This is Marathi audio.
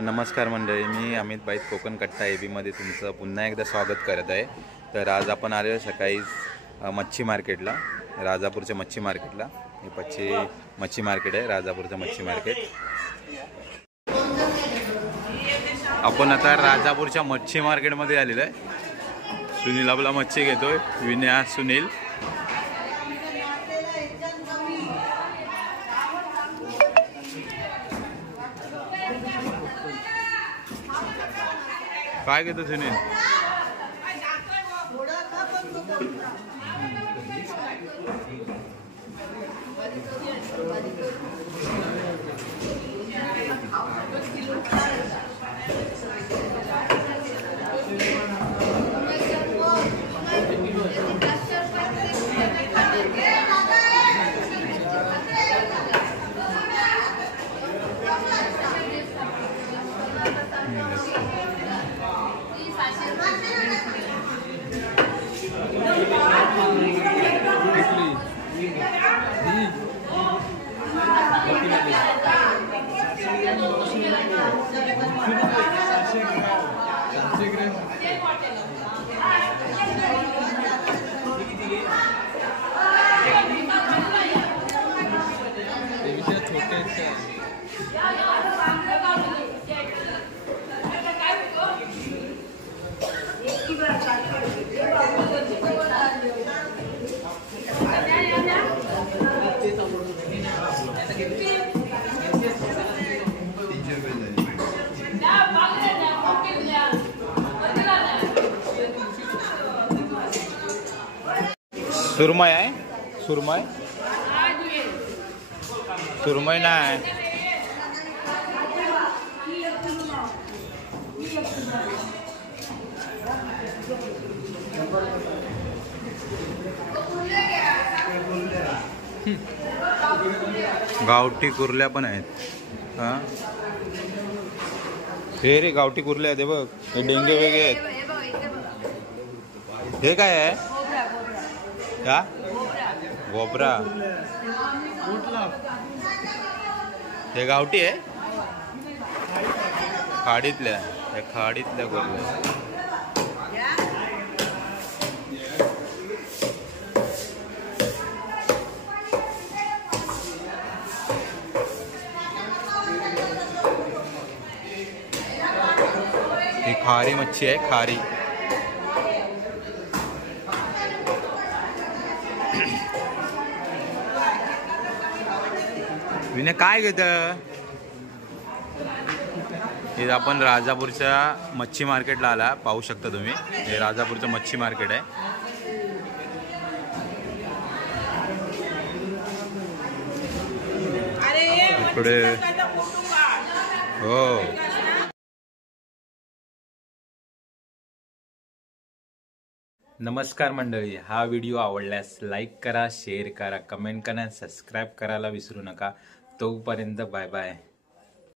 नमस्कार मंडळी, मी अमित बाईत कोकण कट्टा एबीमध्ये तुमचं पुन्हा एकदा स्वागत करत आहे। तर आज आपण आलो सकाळी मच्छी मार्केटला, राजापूरच्या मच्छी मार्केटला। हे मच्छी मार्केट आहे, राजापूरचं मच्छी मार्केट। आपण आता राजापूरच्या मच्छी मार्केटमध्ये आलेलो आहे। सुनील आपला मच्छी घेतोय, विनय सुनील। काय घेतो सुनील? सुरमई आहे, सुरमई सुरमई नाही। गावठी कुर्ल्या पण आहेत। हा, हे रे गावठी कुर्ल्या आहेत, बघ। हे डेंगे वेगळे आहेत। हे काय आहे? क्या गोबरा? हे गावठी आहे, खाडीतल्या, हे खाडीतल्या गोबऱ्या। ही खारी मच्छी आहे, खारी। विनय काय घेत? हे आपण राजापूरच्या मच्छी मार्केटला आला, पाहू शकता तुम्ही। हे राजापूरचं मच्छी मार्केट आहे। पुढे हो। नमस्कार मंडळी, हा व्हिडिओ आवडल्यास लाईक करा, शेअर करा, कमेंट करा, सबस्क्राईब करायला विसरू नका। तोपर्यंत बाय बाय।